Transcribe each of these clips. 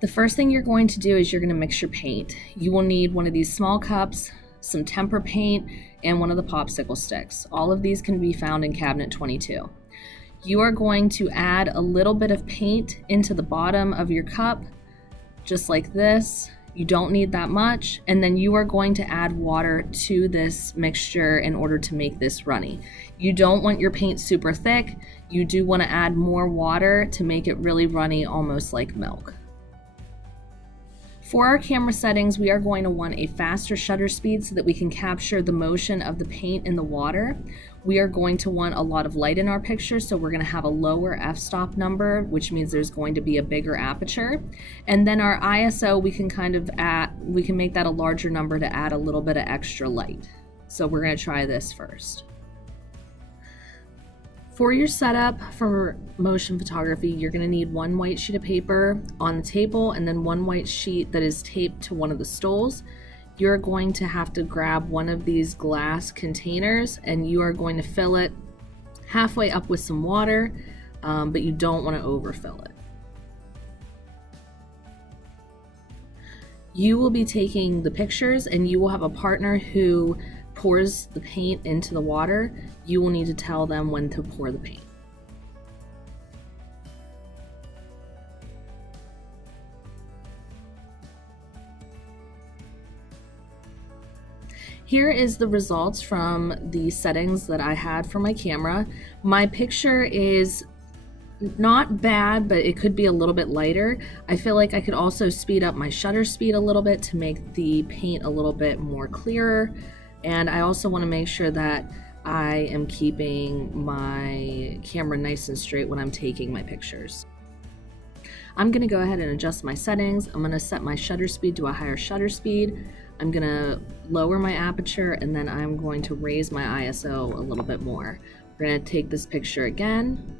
The first thing you're going to do is you're going to mix your paint. You will need one of these small cups, some tempera paint, and one of the popsicle sticks. All of these can be found in cabinet 22. You are going to add a little bit of paint into the bottom of your cup, just like this. You don't need that much. And then you are going to add water to this mixture in order to make this runny. You don't want your paint super thick. You do want to add more water to make it really runny, almost like milk. For our camera settings, we are going to want a faster shutter speed so that we can capture the motion of the paint in the water. We are going to want a lot of light in our picture, so we're going to have a lower f-stop number, which means there's going to be a bigger aperture. And then our ISO, we can make that a larger number to add a little bit of extra light. So we're going to try this first. For your setup for motion photography, you're going to need one white sheet of paper on the table and then one white sheet that is taped to one of the stools. You're going to have to grab one of these glass containers and you are going to fill it halfway up with some water, but you don't want to overfill it. You will be taking the pictures and you will have a partner who pours the paint into the water. You will need to tell them when to pour the paint. Here is the results from the settings that I had for my camera. My picture is not bad, but it could be a little bit lighter. I feel like I could also speed up my shutter speed a little bit to make the paint a little bit more clearer. And I also want to make sure that I am keeping my camera nice and straight when I'm taking my pictures. I'm going to go ahead and adjust my settings. I'm going to set my shutter speed to a higher shutter speed. I'm going to lower my aperture and then I'm going to raise my ISO a little bit more. We're going to take this picture again.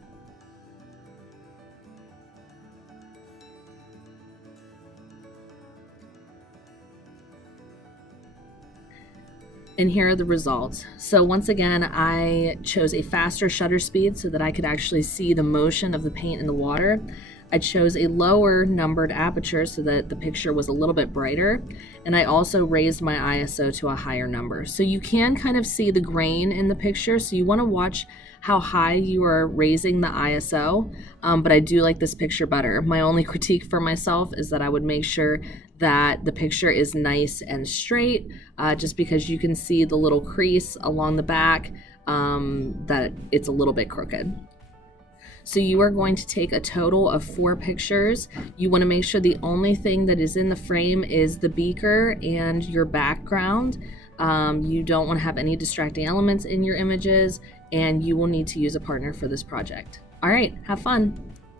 And here are the results. So once again, I chose a faster shutter speed so that I could actually see the motion of the paint in the water. I chose a lower numbered aperture so that the picture was a little bit brighter. And I also raised my ISO to a higher number. So you can kind of see the grain in the picture. So you want to watch how high you are raising the ISO. But I do like this picture better. My only critique for myself is that I would make sure that the picture is nice and straight, just because you can see the little crease along the back, that it's a little bit crooked. So you are going to take a total of 4 pictures. You want to make sure the only thing that is in the frame is the beaker and your background. You don't want to have any distracting elements in your images, and you will need to use a partner for this project. All right, have fun.